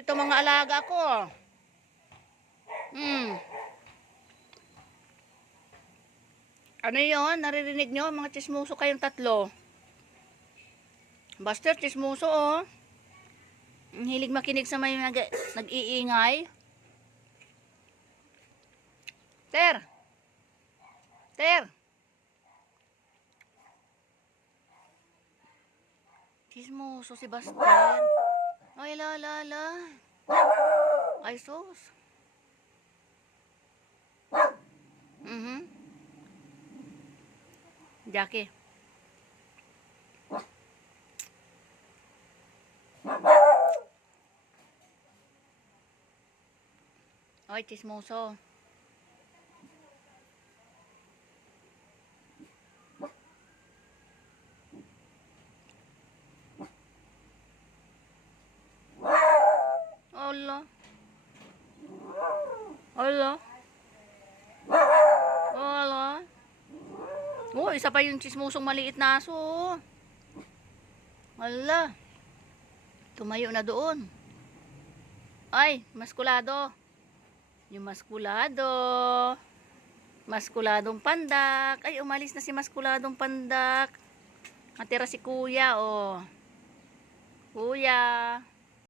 ito mga alaga ko. Ano yon? Naririnig nyo? Mga chismoso kayong tatlo. Buster, chismoso oh. Ang hilig makinig sa may nag-iingay. Ter! Ter! Chismoso si Buster. Ay, la. Ay, sus. Jackie. Ay, chismoso. Allah. Allah. Allah. Oh, isa pa yung chismosong maliit na aso. Allah. Tumayo na doon. Ay, maskulado. Yung maskulado. Maskuladong pandak. Ay, umalis na si maskuladong pandak. Natira si kuya, oh. Kuya.